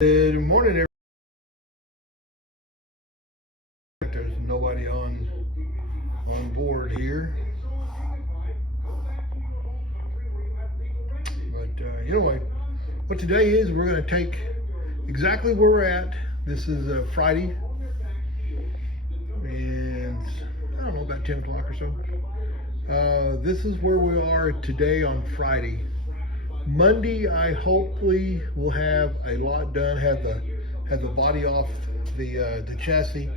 Good morning, everybody. There's nobody on board here, but what today is, we're going to take exactly where we're at. This is Friday, and I don't know, about 10 o'clock or so. This is where we are today on Friday. Monday, I hopefully will have a lot done. Have the body off the chassis,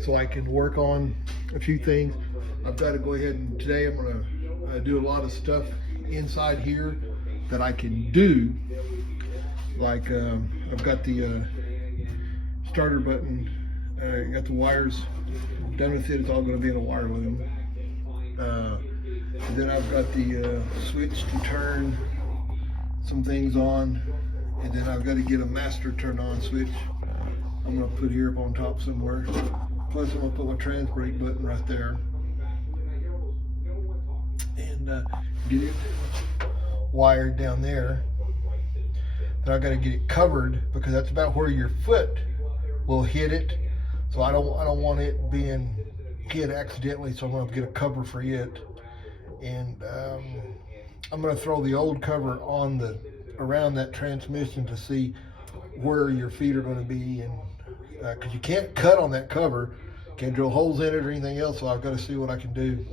so I can work on a few things. I've got to go ahead and today I'm going to do a lot of stuff inside here that I can do. Like I've got the starter button, got the wires done with it. It's all going to be in a wire loom. And then I've got the switch to turn some things on, and then I've got to get a master turn on switch I'm going to put here up on top somewhere. Plus I'm going to put my trans brake button right there and get it wired down there. Then I've got to get it covered, because that's about where your foot will hit it, so I don't want it being hit accidentally, so I'm going to get a cover for it. And I'm going to throw the old cover on around that transmission to see where your feet are going to be, and because you can't cut on that cover, can't drill holes in it or anything else. So I've got to see what I can do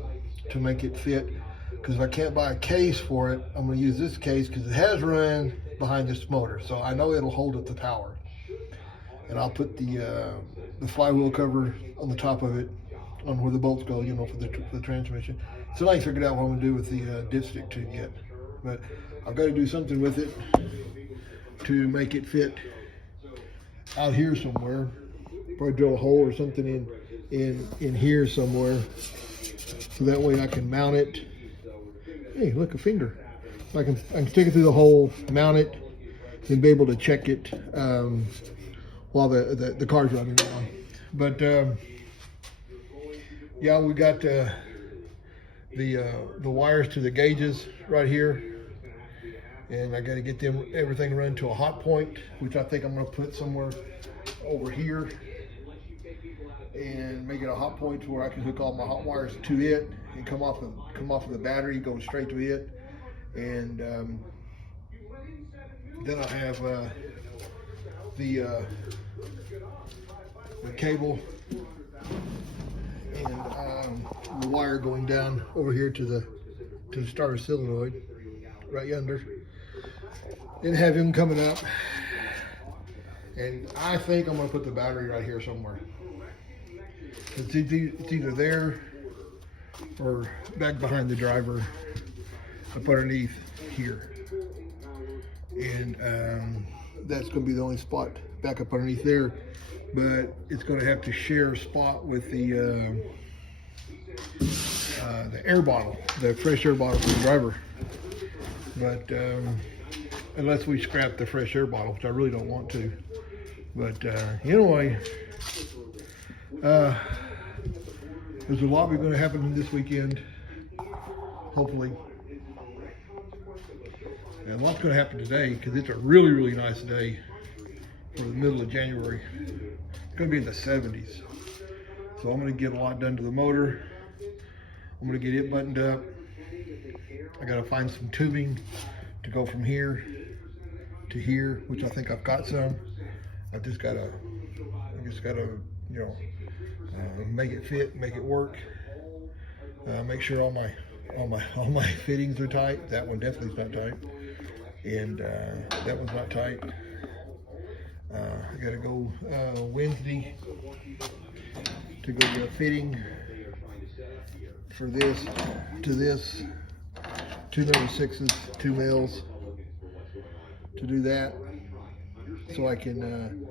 to make it fit. Because if I can't buy a case for it, I'm going to use this case because it has run behind this motor, so I know it'll hold up the power. And I'll put the flywheel cover on the top of it, on where the bolts go, for the transmission. So I ain't figured out what I'm going to do with the dipstick tube yet. But I've got to do something with it to make it fit out here somewhere. Probably drill a hole or something in here somewhere, so that way I can mount it. Hey, look, a finger. I can stick it through the hole, mount it, and be able to check it while the car's running around. But yeah, we got the wires to the gauges right here, and I got to get everything run to a hot point, which I think I'm going to put somewhere over here and make it a hot point to where I can hook all my hot wires to it and come off of the battery, go straight to it. And then I have the cable and the wire going down over here to the starter solenoid right yonder, and have him coming up. And I think I'm going to put the battery right here somewhere. It's either there or back behind the driver, up underneath here. And that's going to be the only spot back up underneath there. But it's going to have to share a spot with the air bottle, the fresh air bottle for the driver. But unless we scrap the fresh air bottle, which I really don't want to. But anyway, there's a lot going to happen this weekend, hopefully. And a lot's going to happen today, because it's a really, really nice day for the middle of January. It's going to be in the 70s. So I'm going to get a lot done to the motor. I'm going to get it buttoned up. I got to find some tubing to go from here to here, which I think I've got some. I just gotta make it fit, make it work. Make sure all my fittings are tight. That one definitely is not tight, and that one's not tight. I gotta go Wednesday to go get a fitting for this to this, 2 number 6s, 2 mils, to do that, so I can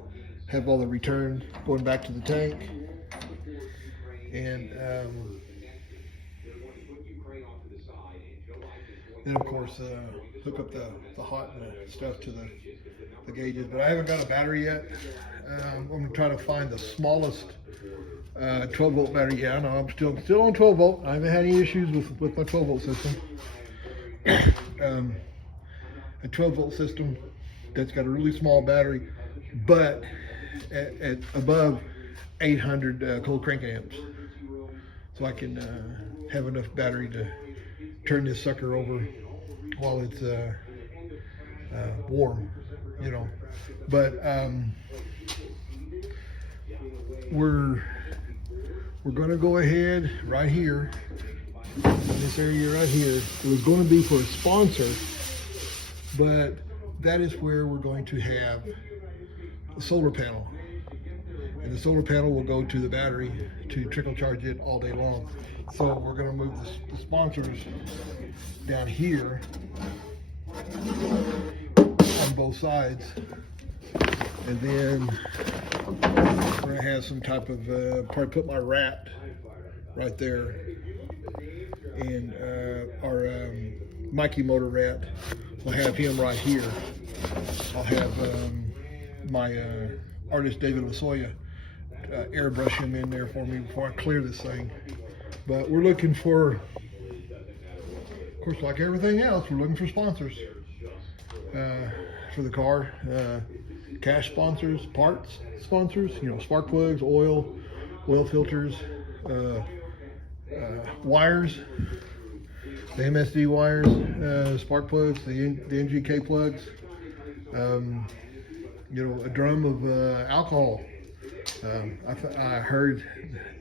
have all the return going back to the tank. And then of course hook up the hot and the stuff to the gauges. But I haven't got a battery yet. I'm going to try to find the smallest 12 volt battery. Yeah, I know, I'm still on 12 volt. I haven't had any issues with my 12 volt system. A 12 volt system that's got a really small battery but at above 800 cold crank amps, so I can have enough battery to turn this sucker over while it's warm, you know. But we're going to go ahead right here in this area right here. It was going to be for a sponsor, but that is where we're going to have a solar panel, and the solar panel will go to the battery to trickle charge it all day long. So we're going to move the sponsors down here on both sides, and then we're going to have some type of probably put my rat right there, and our Mikey motor rat, we'll have him right here. I'll have my artist David Lasoya airbrush him in there for me before I clear this thing. But we're looking for, of course, like everything else, we're looking for sponsors for the car. Cash sponsors, parts sponsors, you know, spark plugs, oil filters, wires, the MSD wires, spark plugs, the NGK plugs, you know, a drum of alcohol. I heard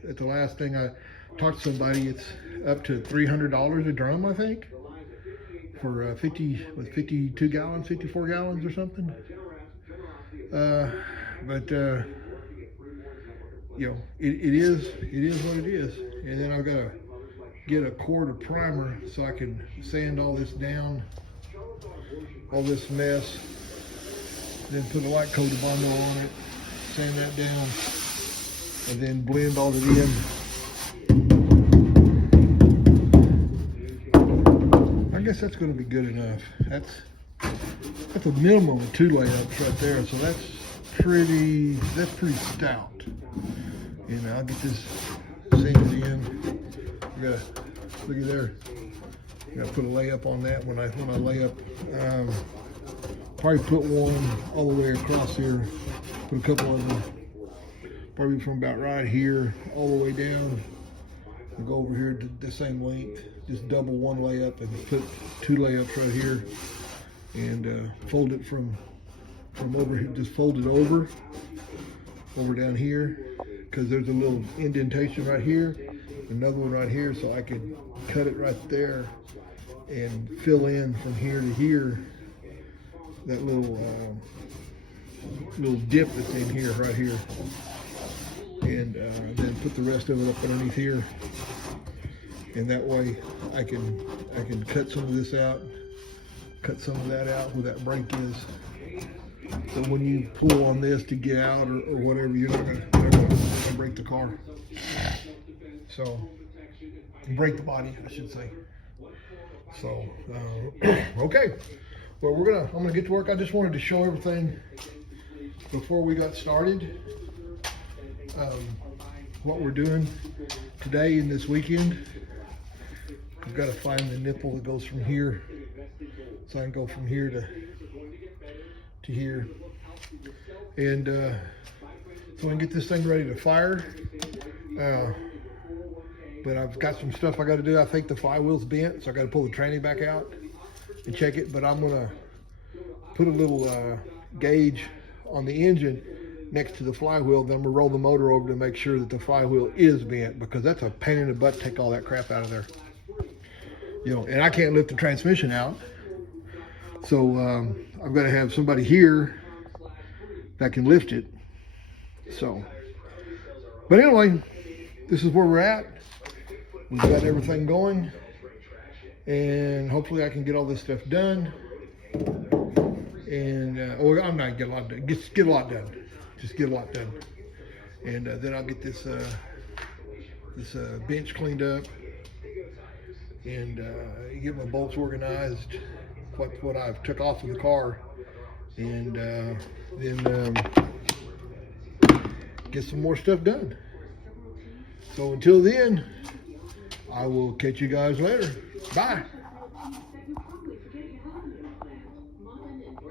at the last thing I talked to somebody, it's up to $300 a drum, I think, for 52 gallons, 54 gallons or something. But you know, it is what it is. And then I've got to get a quart of primer so I can sand all this down, all this mess, then put a light coat of Bondo on it, sand that down, and then blend all it in. I guess that's going to be good enough. That's a minimum of 2 layups right there, so that's pretty stout. And I'll get this sanded in. We gotta look at there. Gotta put a layup on that when I lay up. Probably put one all the way across here. Put a couple of them, probably from about right here all the way down. I'll go over here to the same length. Just double one layup and put 2 layups right here, and fold it from over here. Just fold it over down here, because there's a little indentation right here, another one right here, so I could cut it right there and fill in from here to here that little dip that's in here, right here, and then put the rest of it up underneath here, and that way I can cut some of this out, cut some of that out where that break is, so when you pull on this to get out or whatever, you're not gonna break the car. So break the body, I should say. So okay, well, I'm gonna get to work. I just wanted to show everything before we got started, what we're doing today and this weekend. I've got to find the nipple that goes from here, so I can go from here to here, and so I can get this thing ready to fire. But I've got some stuff I got to do. I think the flywheel's bent, so I got to pull the tranny back out and check it. But I'm gonna put a little gauge on the engine next to the flywheel. Then I'm gonna roll the motor over to make sure that the flywheel is bent, because that's a pain in the butt to take all that crap out of there. You know, and I can't lift the transmission out, so I've got to have somebody here that can lift it. So, but anyway, this is where we're at. We've got everything going, and hopefully I can get all this stuff done. And I'm not get a lot done. Just get a lot done. Just get a lot done. And then I'll get this bench cleaned up, and get my bolts organized. What I've took off of the car, and then get some more stuff done. So until then, I will catch you guys later. Bye.